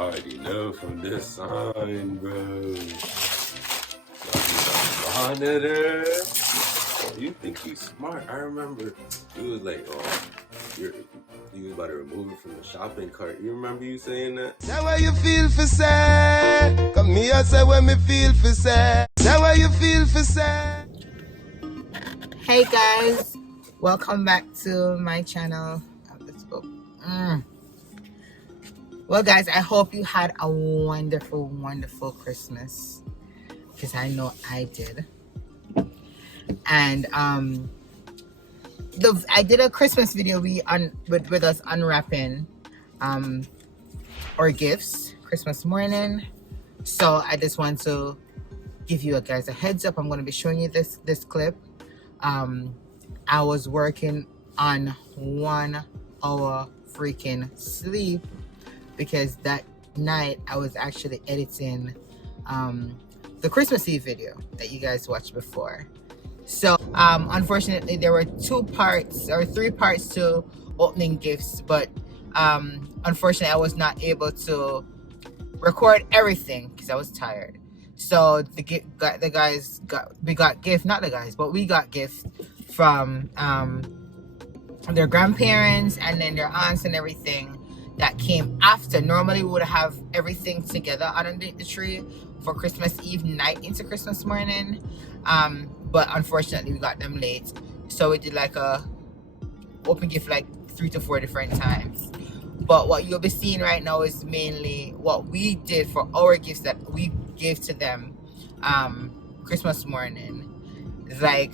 already know from this sign, bro. Monitor. Oh, you think you smart? I remember you was like, oh, you was about to remove it from the shopping cart. You remember you saying that? Say what you feel for say. Come here, say what me feel for say. Say what you feel for say. Hey guys, welcome back to my channel. Let's go. Well guys, I hope you had a wonderful Christmas, because I know I did. And I did a Christmas video with us unwrapping our gifts Christmas morning. So I just want to give you guys a heads up. I'm going to be showing you this clip. I was working on 1 hour freaking sleep, because that night I was actually editing the Christmas Eve video that you guys watched before. So unfortunately there were 3 parts to opening gifts, but unfortunately I was not able to record everything because I was tired. So we got gifts from their grandparents and then their aunts and everything that came after. Normally we would have everything together underneath the tree for Christmas Eve night into Christmas morning, but unfortunately we got them late, so we did like a open gift like 3 to 4 different times. But what you'll be seeing right now is mainly what we did for our gifts that we gave to them Christmas morning. It's like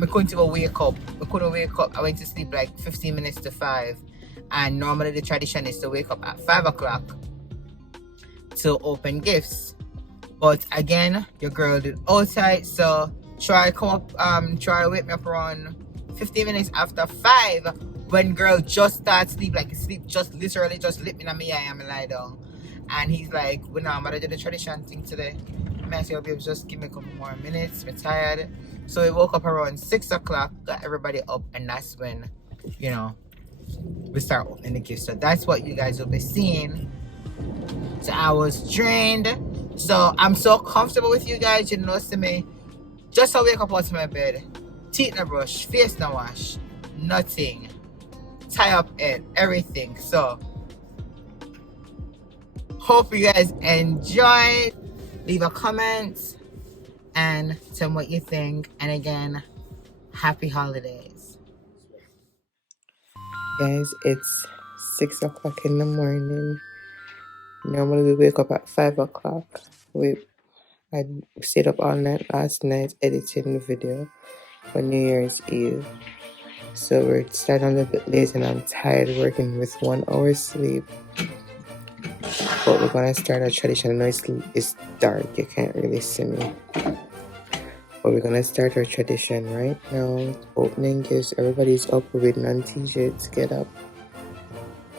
I couldn't even wake up. I went to sleep like 15 minutes to 5, and normally the tradition is to wake up at 5 o'clock to open gifts. But again, your girl did outside, so try wake me up around 15 minutes after 5, when girl just starts sleep, like sleep just literally just lit me in me eye and lie down. And he's like, well, no, I'm gonna do the tradition thing today. I said, babe, just give me a couple more minutes, we're tired. So we woke up around 6 o'clock, got everybody up, and that's when, you know, we start opening the gifts. So that's what you guys will be seeing. So I was drained. So I'm so comfortable with you guys, you know, to me. Just to wake up out of my bed, teeth no brush, face no wash, nothing. Tie up head, everything. So hope you guys enjoyed. Leave a comment and tell me what you think. And again, happy holidays. Guys, it's 6 o'clock in the morning. Normally we wake up at 5 o'clock. I stayed up all night last night editing the video for New Year's Eve. So we're starting a little bit late and I'm tired working with 1 hour sleep. But we're gonna start our tradition. I know it's dark, you can't really see me. But we're gonna start our tradition right now. Opening gifts. Everybody's up. We're waiting on TJ to get up.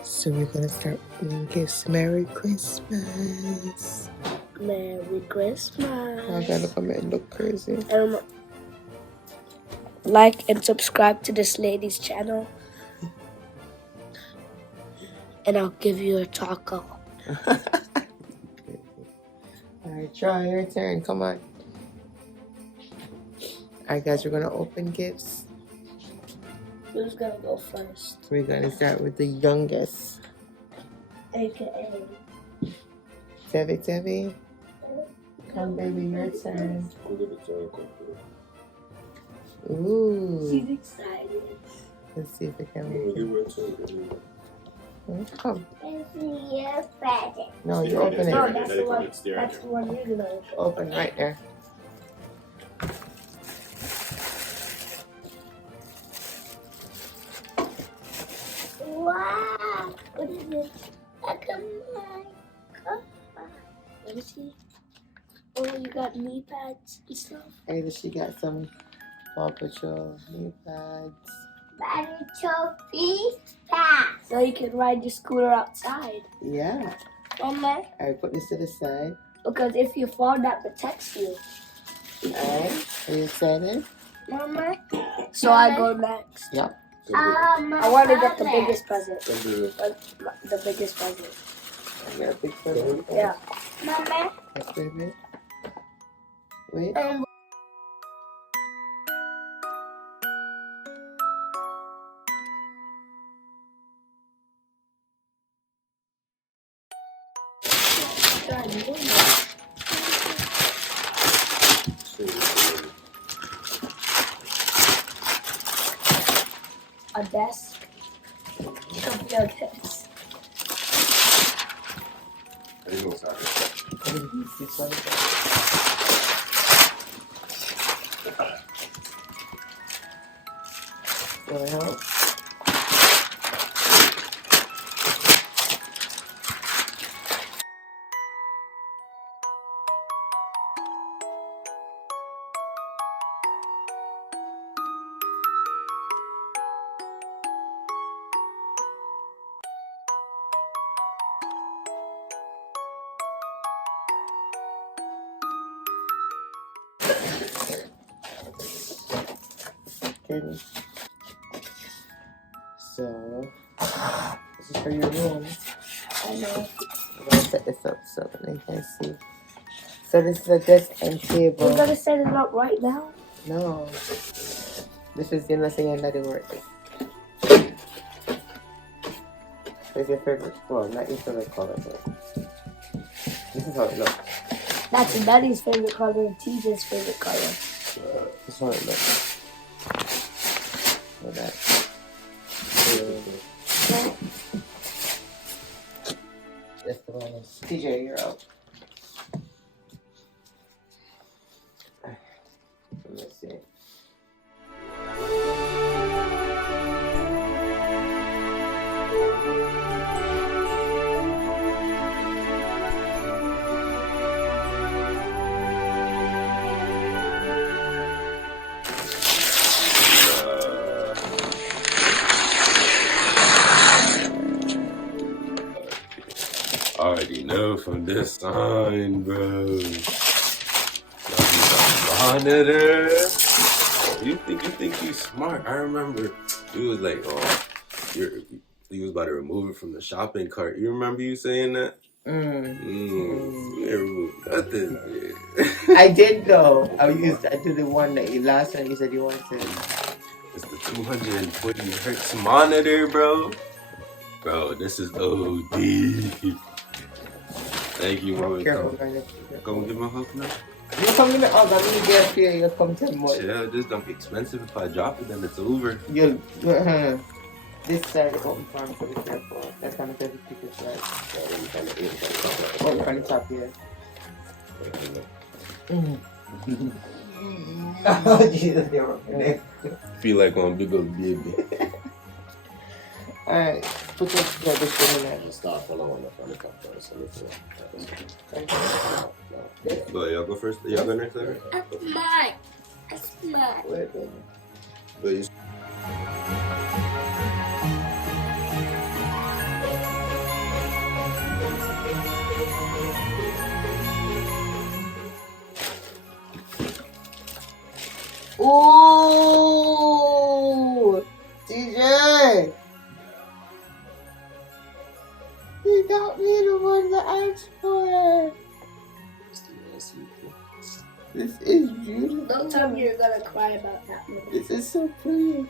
So we're gonna start opening gifts. Merry Christmas. Merry Christmas. I gotta come and look crazy. Like and subscribe to this lady's channel. And I'll give you a taco. Alright, try your turn. Come on. Alright guys, we're gonna open gifts. Who's gonna go first? We're gonna start with the youngest. AKA Tevi. Come baby, your turn. Ooh. She's excited. Let's see if we can make it. Come. Yes, present. No, you open it. No, that's the one. That's the one you're gonna open. Open right there. Wow! What is it? Look at my God. Let me see. Oh, you got knee pads and stuff. Hey, she got some Paw Patrol knee pads. So you can ride your scooter outside. Yeah. Mama. Alright, put this to the side. Because if you fall, that protects you. Alright, are you excited? Mama. So I go next. Yep. I want to get the biggest present. The biggest present. You got a big feather? Yeah. Mama. Yes, baby. Wait. A desk. Could be a desk. I didn't know sorry. This one. You want help? Okay. So, this is for your room. I know. I'm gonna set this up so that you can see. So this is a desk and table. We're gonna set it up right now. No. This is the unless you're not work. What's your favorite? Well, not your favorite color, but this is how it looks. That's Daddy's favorite color and TJ's favorite color. This is how it looks. Like that. That's the one. TJ, you're out. Let's see. I already know from this sign, bro. Monitor. You think you smart? I remember you was like, oh, you was about to remove it from the shopping cart. You remember you saying that? You never removed nothing. Yeah. I did though. I did the one that you last one you said you wanted. It's the 240 hertz monitor, bro. Bro, this is OD. Thank you, bro. Careful, Come give me a hug now. You come in the house, I'm gonna get here, you'll come to more. Chill, this gonna be expensive. If I drop it, then it's over. This side open farm, so be careful. That's kind of heavy picket side. Oh, from the top here. Oh, Jesus, they were Feel like one big old baby. Alright, put your rubbish in there. Start following up on the top first. Go, y'all go first. Y'all go next, okay? That's mine. That's mine. Wait, baby. Please. Ooh! DJ! He got me the one that I asked for. This is beautiful. Don't tell me you're gonna cry about that movie. This is so pretty.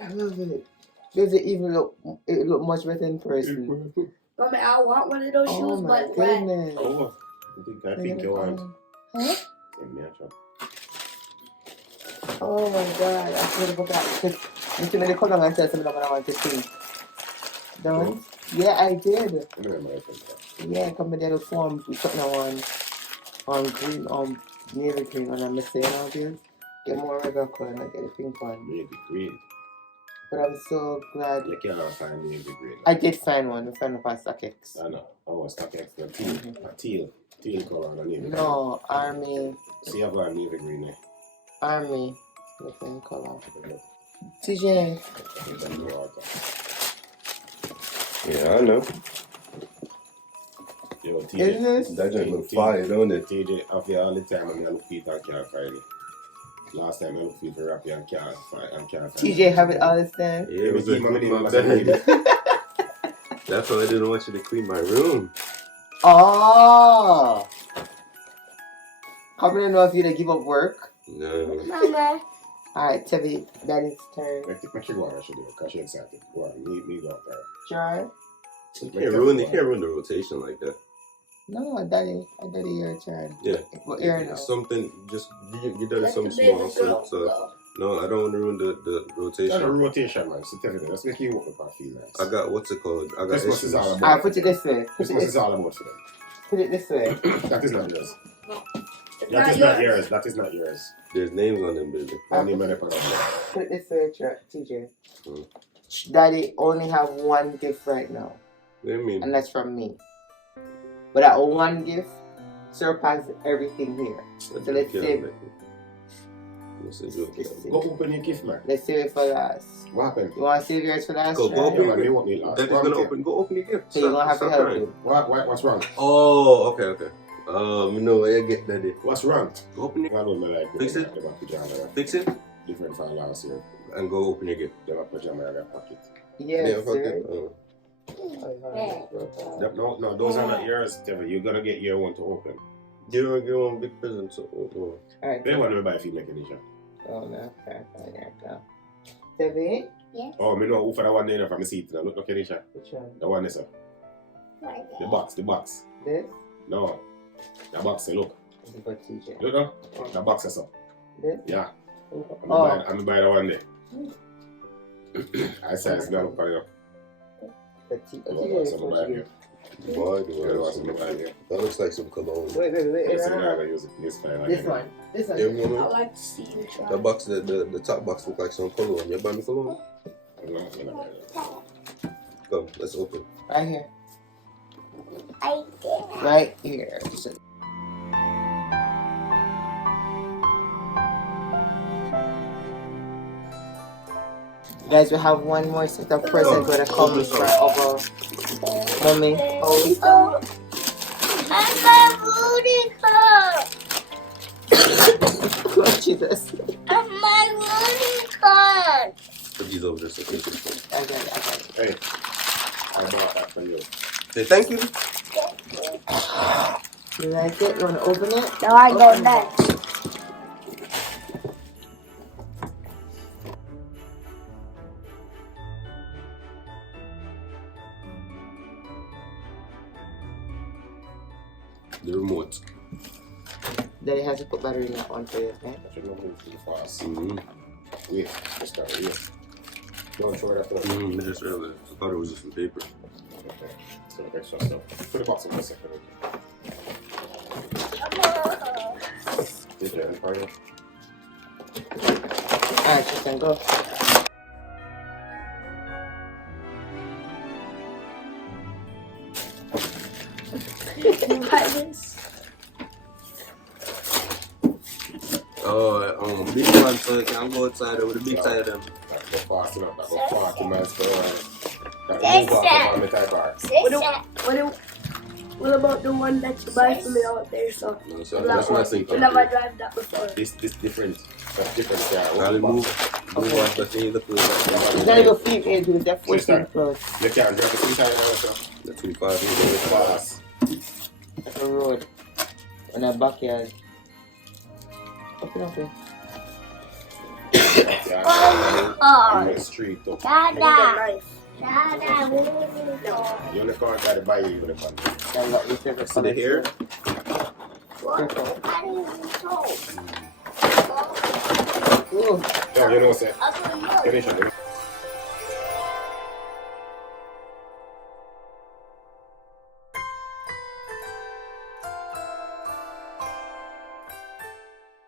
I love it. Does it even look? It look much better in person. Mommy, I want one of those shoes, my but red. goodness. Oh, I think you want. Huh? Oh my god, I should have forgot. You see me the color and tell something I want to see. Don't? Yeah, I did. Yeah, come with the little form. We put now on green, on navy green, and I'm saying all this. Get more regular color and I get a pink one. Navy green. But I'm so glad. You can't find navy green. I did find one. I found it on StockX. I know. Oh, StockX. The teal color on the navy green. No, Army. See, I've got navy green there. Army. Different color. TJ. Yeah, I know. Yo, TJ, that just look fire, don't it? TJ, I feel all the time I look feet and can't find it. Last time I look feet for Rappy and can't find it. TJ have it all the time? Yeah, it was like my bed. That's why I didn't want you to clean my room. Oh! How do you know if you didn't give up work? No. Mama. Alright, Tevi, Daddy's turn. Make sure go on, I should do it, because she's excited. Go on, me go out there. John? You can't ruin the rotation like that. No, Daddy, your turn. Yeah. Well, Aaron, It's something, just, you done something small. So, no, I don't want to ruin the rotation. It's not a rotation, man. So tell you, let's make you walk up and feel nice. I got, what's it called? I got Christmas issues. is all about. Alright, put it this way. Christmas is all about for them. Put it this way. That is not yours. It's That is not yours. That is not yours. There's names on them, baby. I need money for that. Put it this way, TJ. Hmm. Daddy only have one gift right now, What do you mean? and that's from me. But that one gift surpasses everything here. So let's save it. Go open your gift, man. Let's save it for last. What happened? You want to save yours for last? Go right? open Yeah, your you want me last. Daddy's What gonna happened? go open your gift. So you're going to have to help him. What's wrong? Oh, okay. You know where you get Daddy. What's wrong? Go open your I don't know, like, Fix it? They have pajama. Fix it Different from last year. and go open your gift. They have pajama in their pocket. Yes, fuck sir. it. Oh. No, those are not yours, Tevin. You're gonna get your one to open. Give one big present. So, Alright. They want to buy if you make any shot. Oh, no. Okay, there you go. Tevi? Yes. Oh, me know who for the one there from the seat. Now look at the shot. Which one? The one is up. The box. This? No. The box, look. This is for TJ. Look now. The box is up. This? Yeah. Oh. I'm buy the one there. I said it's not up. For TJ. Oh, TJ is some what bag you here. give. boy, That looks like some cologne. Wait. Yes, no. I'm gonna use it. This fine. This one. This one. Yeah, I woman. like to see you try. The box, the top box look like some cologne. You buy me cologne? I'm not gonna buy that. Come, let's open. Right here. I did. Right here. So, guys, we have one more set of presents when it comes for our mommy. Oh, I'm my booty card. Oh, Jesus. I'm my booty card. Put these over there so they can I got it. Hey, I bought that for you. say thank you. You like it? You want to open it? Now I go next. The remote. Daddy has to put battery in that one for you, okay? I should not move too fast. Mm-hmm. Wait, just got it. Don't throw it after that. Mm-hmm. I just realized. I thought it was just some paper. Okay. So extra stuff. Put the box in a second. Did you have a Alright, you can go. Oh, big one, so you can go outside with the big side of them. That go fast enough. That go 40 miles per hour. That move off the type bar. What about the one that you buy for me out there? So No, so that that's one, nothing. you never drive that before. This different. That's different. Yeah. I'll move off the thing, the place. You gotta go feed it with that 14 Sister. clothes. You can't drive it inside now, so. The 25 It's fast. That's a road. In a backyard. Open up here. Yeah. In the street, though. Dada. Unicorn got to buy you unicorn. Now what we favorite See the hair? Careful. I didn't even know. Ooh. Yeah, you know what's that? I don't know. Finish it.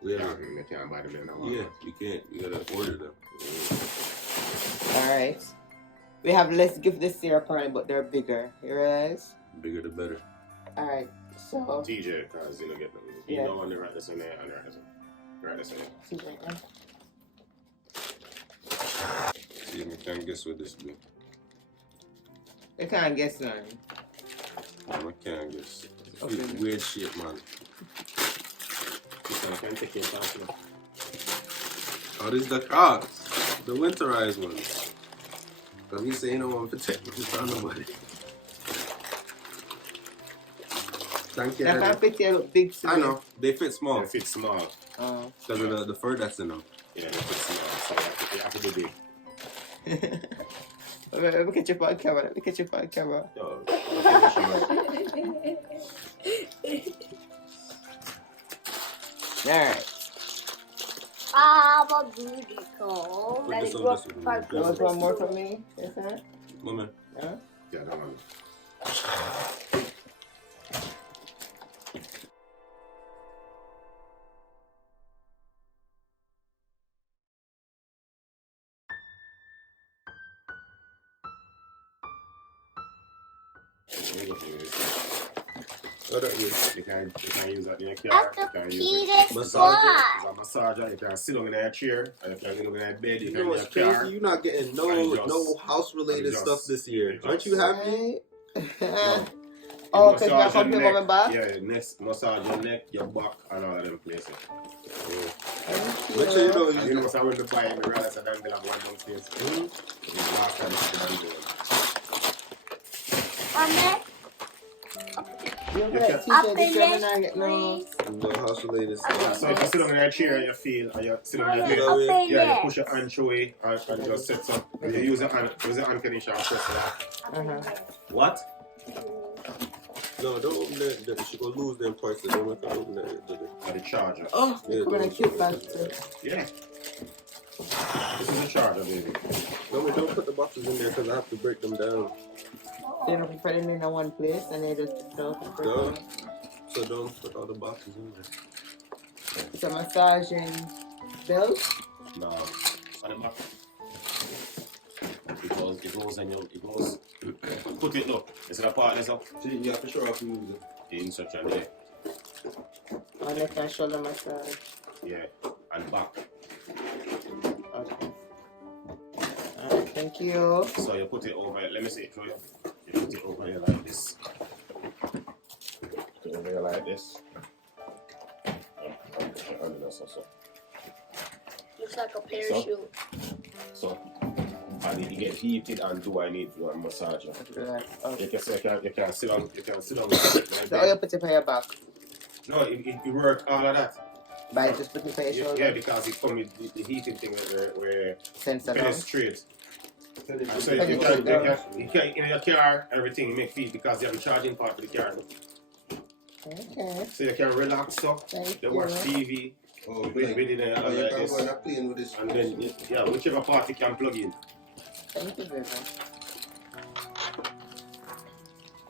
Yeah. You can't buy them in now. Yeah, you can't. You gotta order them. Alright. We have less gift this year apparently, but they're bigger. You realize? Bigger the better. Alright. So, TJ, because you know, get them. You Yeah. know, on the right this in there, and the right this one. Right this in there. see right now. See if I can guess what this be. You can't guess none. I can't guess. Okay. Weird shit, man. I can't take your time. Oh, this is the Crocs. The winterized ones. Cause we say no one protect me from nobody. Thank you, That Daddy. can fit here look big to I me. know. They fit small. They fit small. Because of the fur that's in them. Yeah, they fit small. So you have to be big. Let me catch you on camera. Let me catch you on camera. Yo, Alright. I'm a booty call. Put this on this one. You want one more from me? Yes, sir? Woman. Huh? yeah, that one. What are you? You can use that in your car. That's You the can use it. cutest Massage one. It's a massager. You can sit on in a chair. Or you can sit on in a bed. You You know can what's in your car. crazy? You're not getting no house related adjust. stuff this year. Adjust. Aren't you happy? No. Oh, because Massage I come your to mom and back? Yeah, massage your neck, your back, and all of them places. Thank Make sure you you. know And you know, so I went to buy it, I realized that I'm going to have 1 month space. Last time I You're You right. can- Teacher, this year I'm not getting no. No house related yeah, stuff. so if you sit on a chair and you feel, and you sit on a bed, know it. yeah, you push your hand through it and just set up. You use the hand conditioner and press that. What? No, don't open that. She gonna lose them parts. So don't let her open that. And the charger. Oh, Yeah, you're coming don't- to cute back. Yeah. This is a charger, baby. No, don't put the boxes in there because I have to break them down. They're not put them in one place and they just don't. Duh. So don't put all the boxes in there. It's a massaging belt. No. On the back. It goes and it goes. Put it, look. It's a part, let's up. See, you have to show off the user. In such a way. On neck and shoulder massage. Yeah. And back. Okay. Alright, thank you. So you put it over, let me see it for you. You put it over here like this. Put it over here like this. And that's also. Looks like a parachute. So, I need to get heated and do I need one massager. Relax. Okay. You can sit on like So that. how you put it on your back? No, it work all of that. By just putting it on your shoulder? Yeah, because it comes with the heating thing where Sensor down? penetrate. So Penetrate you down. can in your car, everything you make feed because you have a charging part for the car. Okay. So you can relax up, Thank you you. watch TV, Oh, with it oh, you like can't this. go and playing with this. And then, yeah, whichever part you can plug in. Thank you, baby.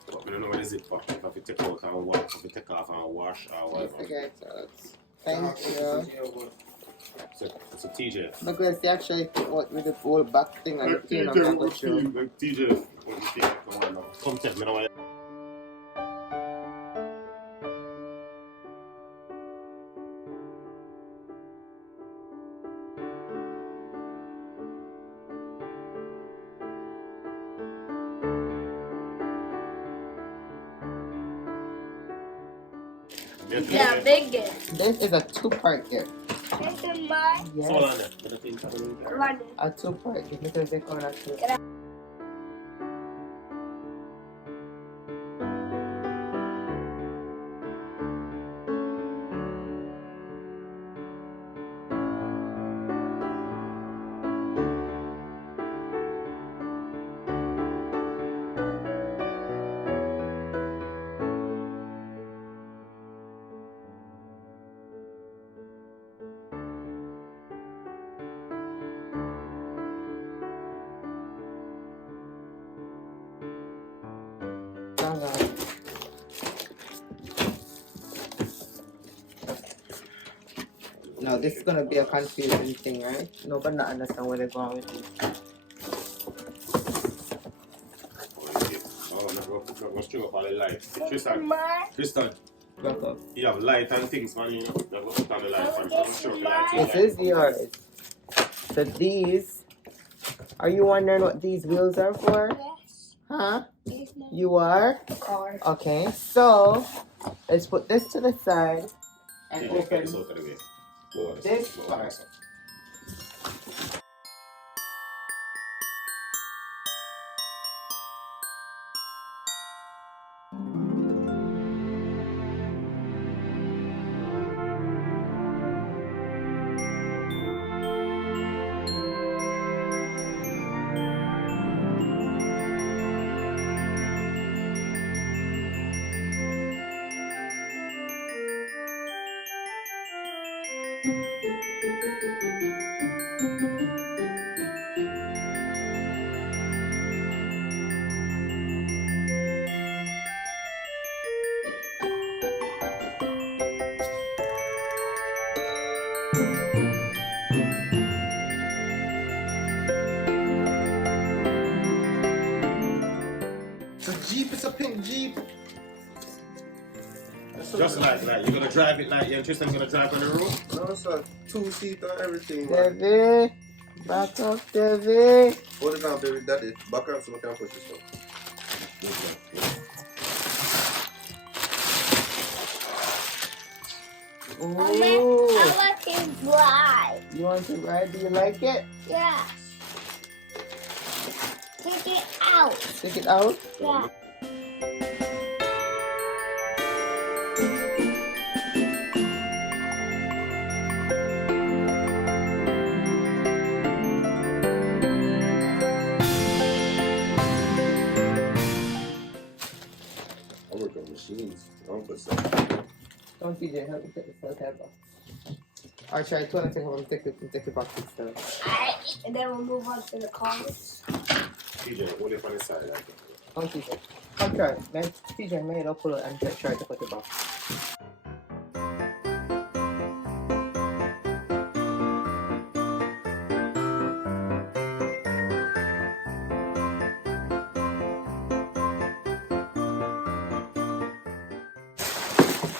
But we don't know what is it for. If you take out and wash, if you take off and wash or I whatever. forget it. Thank you. It's a TJ. Because they actually what with the whole back thing and the thing I'm not sure. TJ. Come tell me now. Yeah, big it. This is a two-part gift. This is mine. Yes. Hold on there. Run. A two-part gift because they call that two. Now this is gonna be a confusing thing, right? Nobody not understand where they're going with this. Oh, no, go straight up all the lights. This is Tristan, mine. Tristan, Back up. you have light and things, man. You know, you have to put on the light, man. I'm sure the light This is yours. So these, are you wondering what these wheels are for? Yes. Huh? It's my You are? car. Okay, so let's put this to the side and TJ, get this open out of the way. Go on, this go on, part. so. The Jeep is a pink Jeep. Just like you're gonna drive it like Tristan's gonna drive on the road. No, it's a 2-seater and everything, man. Devi, back up, Devi. Hold it down, baby. Daddy, back up so I can push this stuff. Ooh. I want to drive. You want to ride? Do you like it? Yes. Take it out. Take it out. Yeah. I work on machines. I don't put stuff. Don't TJ, help me take the first head off. Or try to take it back to stuff. Alright, and then we'll move on to the comments. TJ, hold it on the side like that. Don't TJ. Come try. Then TJ made up pull it and try to put it back.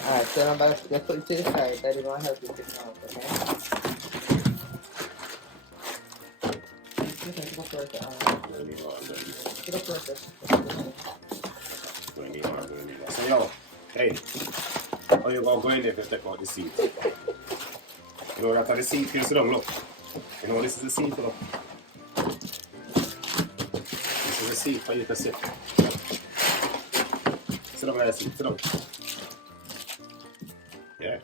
Alright, so I'm about to put it to the side. Daddy gonna help you take it out, okay? So yo, hey, how you gonna go in there if you take out the seat? You know that's how the seat feels. Sit down, look. You know this is the seat, look. This is the seat for you to sit. Sit down, guys. Sit down. Yeah.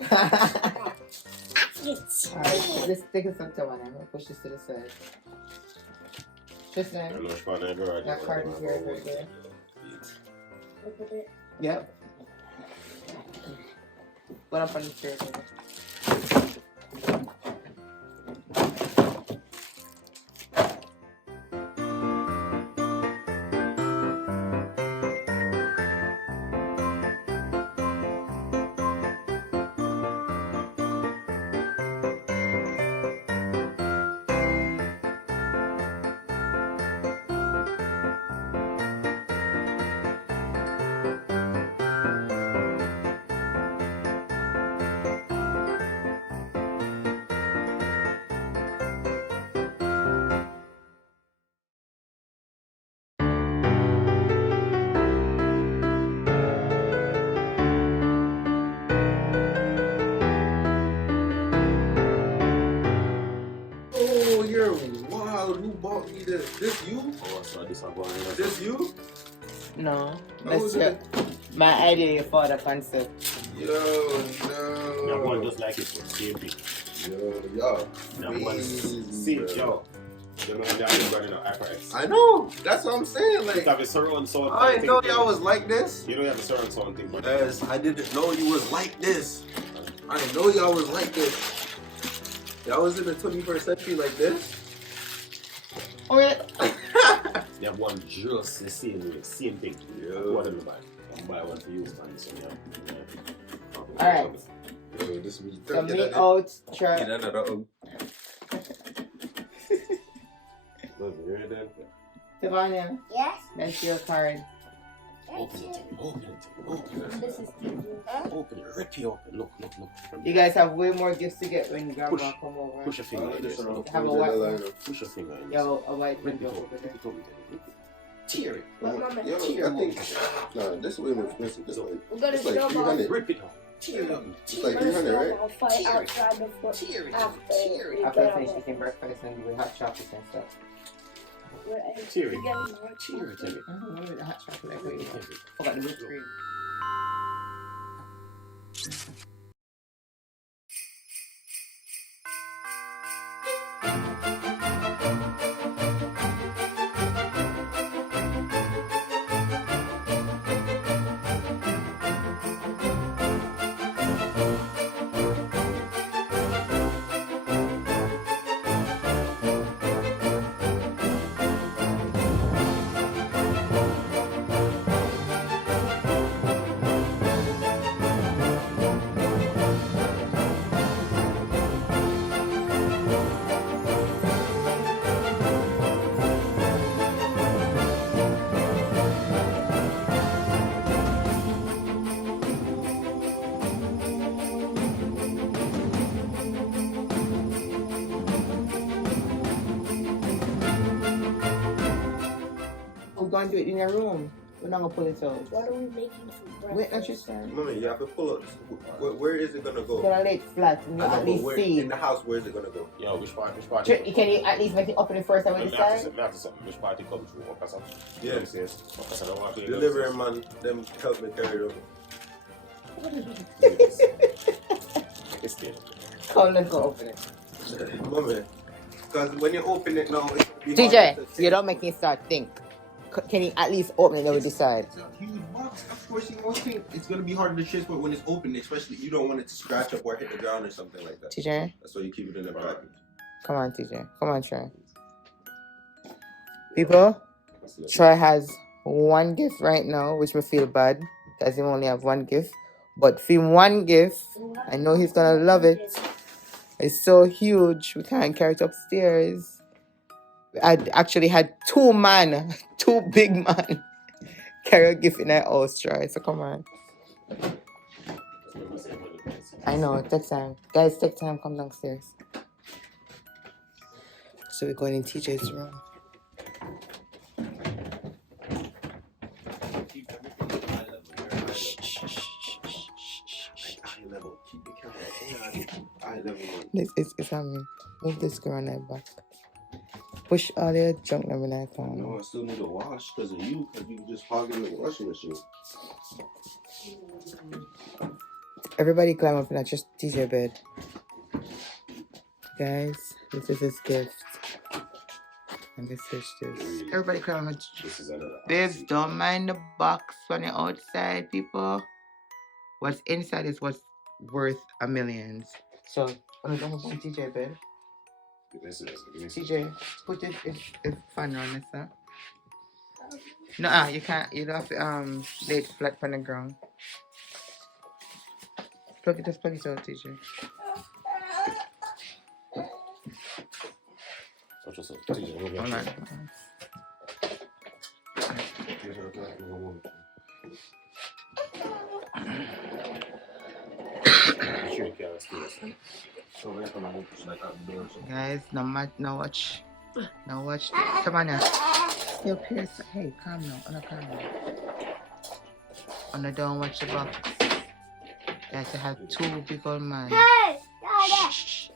Alright, just take it some time and I'm gonna push this to the side. Just now. That card is yours right there. Look at it. Yep. Put up on the chair. Baby. Oh, you're wild. Who bought me this? This you? Oh, so this one going in. This you? No. was That's my idea for the concept. Yo, That no. one just like it for same thing. Yo. That one, see, yo. You know that is running on HyperX. I know. That's what I'm saying. You Like, have a surround sound. I didn't know thing. y'all was like this. You know you have a surround sound thing, but Yes, I didn't know you was like this. I didn't know y'all was like this. Y'all was in the 21st century like this? Oh yeah. that one just the same thing. Yo. What am I buying? I'm buying one for you, man. So yeah. Alright. Yo, this was So me out, try. Get out of the Look, you heard that? Tivania, Yes? that's your card. Open it, open it, open it. This is Open it, rip it open. Look. You guys have way more gifts to get when grandma come over. Push your finger like this. Have a white one. Push your finger in You have a white Rip window it over open. there. Rip it open. Tear it. What, Mama? Yo, Tear I think, it. nah, this way more expensive. This like, We're gonna it's like snowball. 300. Rip it off. Tear it up. It's like We're gonna 300, right? snowball fight Tear it. outside before Tear it. after Tear it. we After I get finish out. eating breakfast and do hot chocolate and stuff. Tear it. We're getting more Tear it, Timmy. With the hot chocolate. Tear it. Forgot the whipped cream. and do it in your room. We're not gonna pull it out. What are we making for breakfast? Wait, not just that. Mommy, you have to pull up. Where is it gonna go? You're gonna lay it flat and you I know, at but least where, see. in the house, where is it gonna go? Yo, which part? Can you at least make it up in the first and we decide? Which part you come through? What person? Yeah. Yes. What person I want to Delivery man, them help me carry it over. It's still. Come, let's go open it. Mommy, because when you open it now, it's gonna be TJ, hard to you don't make me start think. Can you at least open it and we decide? It's a huge box. Of course, you won't think it's gonna be hard to transport when it's open, especially you don't want it to scratch up or hit the ground or something like that. TJ, That's why you keep it in the package. come on, TJ. Come on, Troy. People, Troy has one gift right now, which me feel bad because he only have one gift. But for one gift, I know he's gonna love it. It's so huge, we can't carry it upstairs. I actually had two big man, carry a gift in our house, Troy. So come on. I know, take time. Guys, take time, come downstairs. So we're going in TJ's room. It's on me. Move this girl on that back. Push all your junk in that corner. No, I still need to wash because of you, because you just hogging the washing machine. Everybody climb up in that just TJ bed. Guys, this is his gift. And this is this. Everybody climb up. Babes, don't mind the box on the outside, people. What's inside is what's worth a millions. So, I'm going to put TJ bed. TJ, put it if fan on this, huh? No, you can't. You don't have to lay it flat on the ground. Just plug it out, TJ. Hold on. Guys, now watch. Now watch. Come on now. Stay up here. Hey, calm now. Calm now. Don't watch the box. You have to have two big old man. Hey! Shh.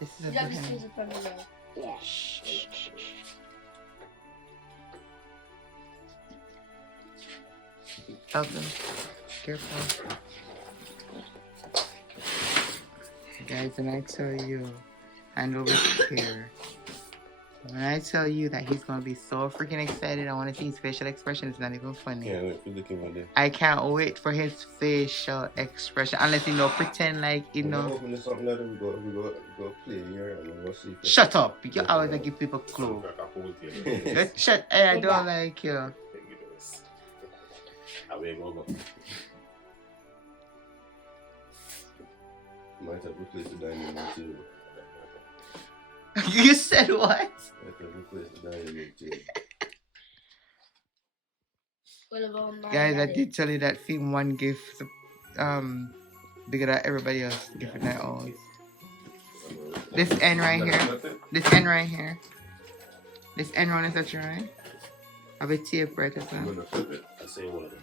This is a Yeah. Shh. Help them. Careful. Guys, and I tell you, hand over here. When I tell you that he's gonna be so freaking excited, I want to see his facial expression. It's not even funny. Can't wait for looking at it. I can't wait for his facial expression. Unless pretend like Open this up, let him go play here and we'll see. Shut up! You always give people clue. Shut. Hey, I don't like you. Might have replaced the dining room table. You said what? Might have replaced the dining room table. Guys, I did tell you that theme one gift bigger than everybody else gift in their own. This end right here. This end right here. This end one is that right? I have a tape right as I'm well. gonna flip it. I say one of them.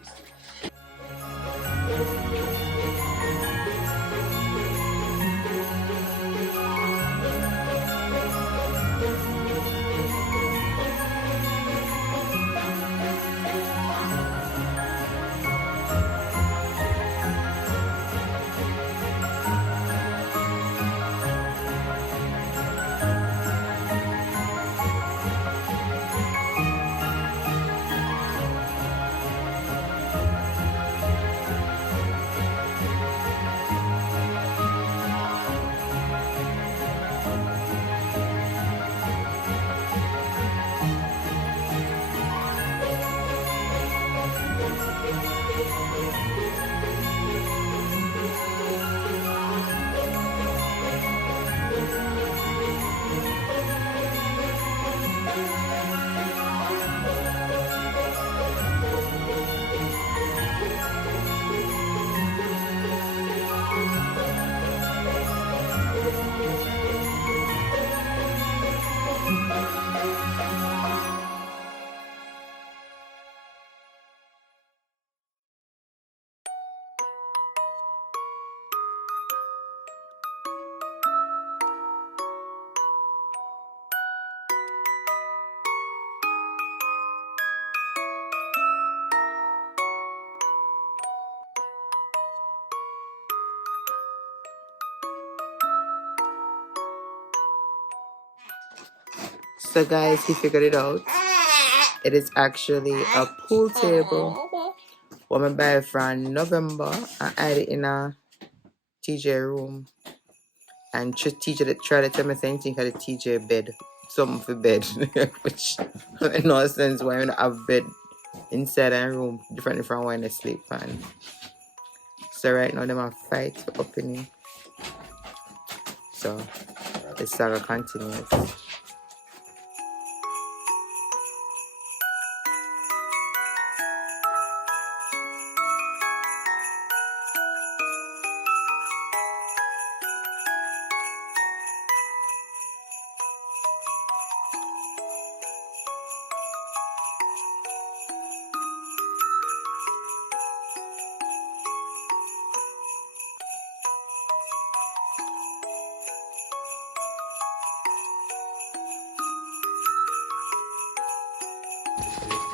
So guys, he figured it out. It is actually a pool table. What I buy from November. I had it in a TJ room. And TJ try to tell me same thing at the TJ bed. Something for bed. Which makes no sense why you don't have bed inside a room differently from when they sleep on. So right now them have fight for opening. So the saga continues.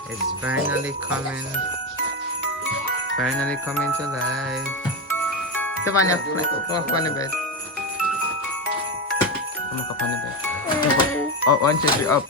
It's finally coming to life. Savannah, walk on the bed. Come up on the bed. Oh, 1, 2, 3, up.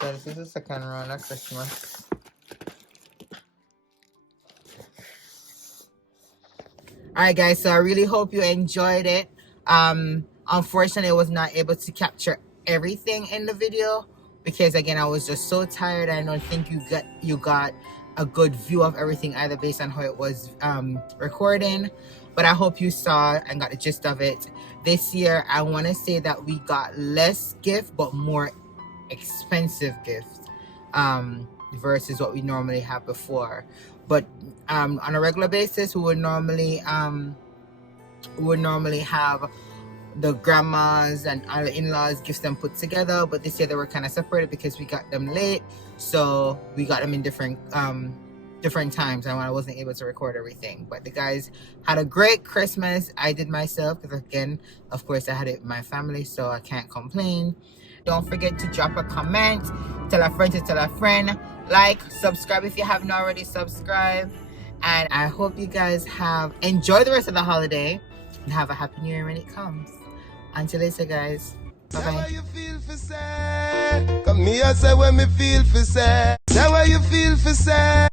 So this is the second round of Christmas. Alright guys, so I really hope you enjoyed it. Unfortunately I was not able to capture everything in the video because again I was just so tired. I don't think you got a good view of everything either based on how it was recording, but I hope you saw and got the gist of it. This year I want to say that we got less gift but more expensive gifts versus what we normally have before. But on a regular basis we would normally have the grandmas and all the in-laws gifts them put together, but this year they were kind of separated because we got them late, so we got them in different times and I wasn't able to record everything. But the guys had a great Christmas. I did myself because again of course I had it with my family, so I can't complain. Don't forget to drop a comment, tell a friend to tell a friend, like, subscribe if you haven't already subscribed, and I hope you guys have enjoyed the rest of the holiday and have a happy new year when it comes. Until later guys, bye bye. You feel for sad. Come here, say when me feel for sad. Say what you feel for sad.